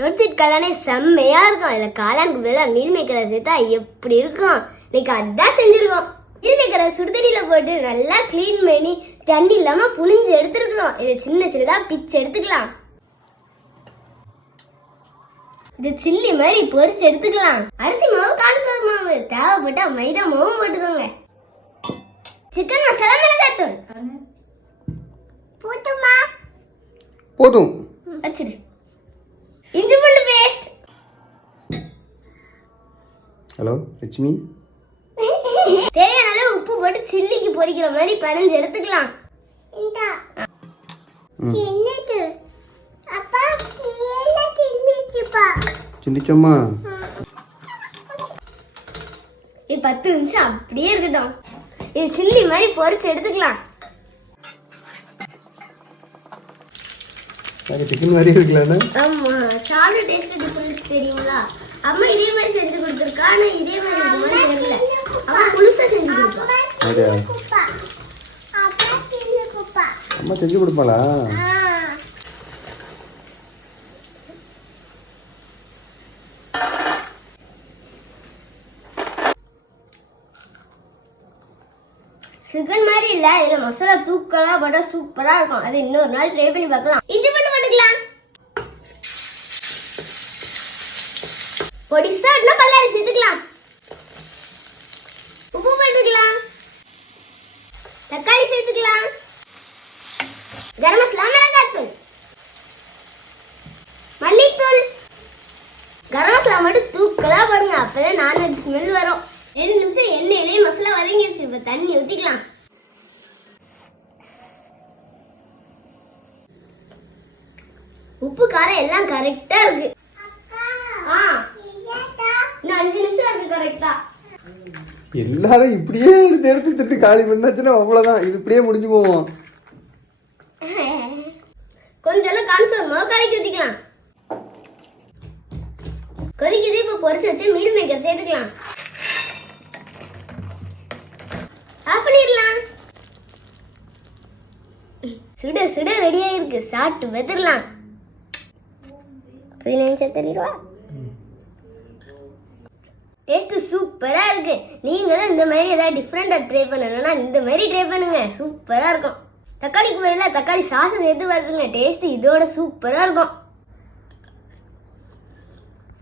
ரோட்சைட் காளானே செம்மையா இருக்கும். இதுல காளானுக்கு பதிலா மீல் மேக்கரை சேர்த்தா எப்படி இருக்கும்? இன்னைக்கு அதான் செஞ்சிருக்கோம். மீல் மேக்கரை சுடுதண்ணியில போட்டு நல்லா கிளீன் பண்ணி தண்ணி இல்லாம புளிஞ்சு எடுத்துருக்கணும். இதை சின்ன சின்னதா பிச்சு எடுத்துக்கலாம். இது சில்லி மாதிரி பொரிச்சு எடுத்துக்கலாம். அரிசி மாவு, கார்ன்ஃபிளவர் மாவு, தேவைப்பட்டா மைதா மாவும் போட்டுக்கோங்க. சிக்கன் மசாலா, மிளகாய்த்தூள் போதுமா? போதும். வச்சிரு. இஞ்சி பூண்டு பேஸ்ட். ஹலோ லட்சுமி. தேவையான அளவு உப்பு போட்டு சில்லிக்கு பொரிக்கிற மாதிரி பனஞ்சு எடுத்துக்கலாம். சிந்திச்சோமா? இது 10 நிமிஷம் அப்படியே இருக்கட்டும். இது சில்லி மாதிரி பொரிச்சு எடுத்துக்கலாம். சிக்கன் மாதிரி இருக்குல்ல? ஆமா, சாப்பிட டேஸ்ட் டிஃபரன்ஸ் தெரியுங்களா? அம்மா இதே மாதிரி செஞ்சு கொடுத்துருக்கா. ஆனா இதே மாதிரி இது மாதிரி தெரியல. அம்மா புதுசா செஞ்சு கொடுப்பா. அம்மா செஞ்சு கொடுப்பாளா? சிக்கன் மாதிரி இல்ல, இதுல மசாலா தூக்கலா போட்டா சூப்பரா இருக்கும். அது இன்னொரு நாள் ட்ரை பண்ணி பார்க்கலாம். இஞ்சி பூண்டு போட்டுக்கலாம். பொடிசா இருந்தா பல்லாரி சேர்த்துக்கலாம். உப்பு போட்டுக்கலாம். தக்காளி சேர்த்துக்கலாம். கரம் மசாலா, மிளகாய்த்தூள், மல்லித்தூள். கரம் மசாலா மட்டும் தூக்கலா போடுங்க, அப்பதான் நான்வெஜ் ஸ்மெல் வரும். 2 நிமிஷம் எண்ணெயிலே மசாலா வதங்கிடுச்சு. இப்ப தண்ணி ஊத்திக்கலாம். உப்பு காரம் எல்லாம் கரெக்டா இருக்கு. இன்னும் 5 நிமிஷம் இருக்கு கரெக்டா. எல்லாரும் இப்படியே எடுத்து திட்டு காலி பண்ணாச்சுன்னா அவ்வளவுதான். இது இப்படியே முடிஞ்சு போவோம். கொஞ்சம் கார்ன்ஃபிளவர் மாவு கலக்கி ஊத்திக்கலாம். கொதிக்குது. இப்ப பொரிச்சு வச்சு மீல் மேக்கர் சேர்த்துக்கலாம். ஆஃப் பண்ணிடலாம். சுட சுட ரெடியா இருக்கு. சாப்பிட்டு வெத்துடலாம். 15 நிமிஷம் தள்ளிடுவா. டேஸ்ட் சூப்பரா இருக்கு. நீங்களும் இந்த மாதிரி ஏதாவது டிஃப்ரெண்டா ட்ரை பண்ணணும்னா இந்த மாதிரி ட்ரை பண்ணுங்க. சூப்பரா இருக்கும். தக்காளிக்கு பதிலாக தக்காளி சாஸ் சேர்த்து பாருங்க. டேஸ்ட் இதோட சூப்பரா இருக்கும்.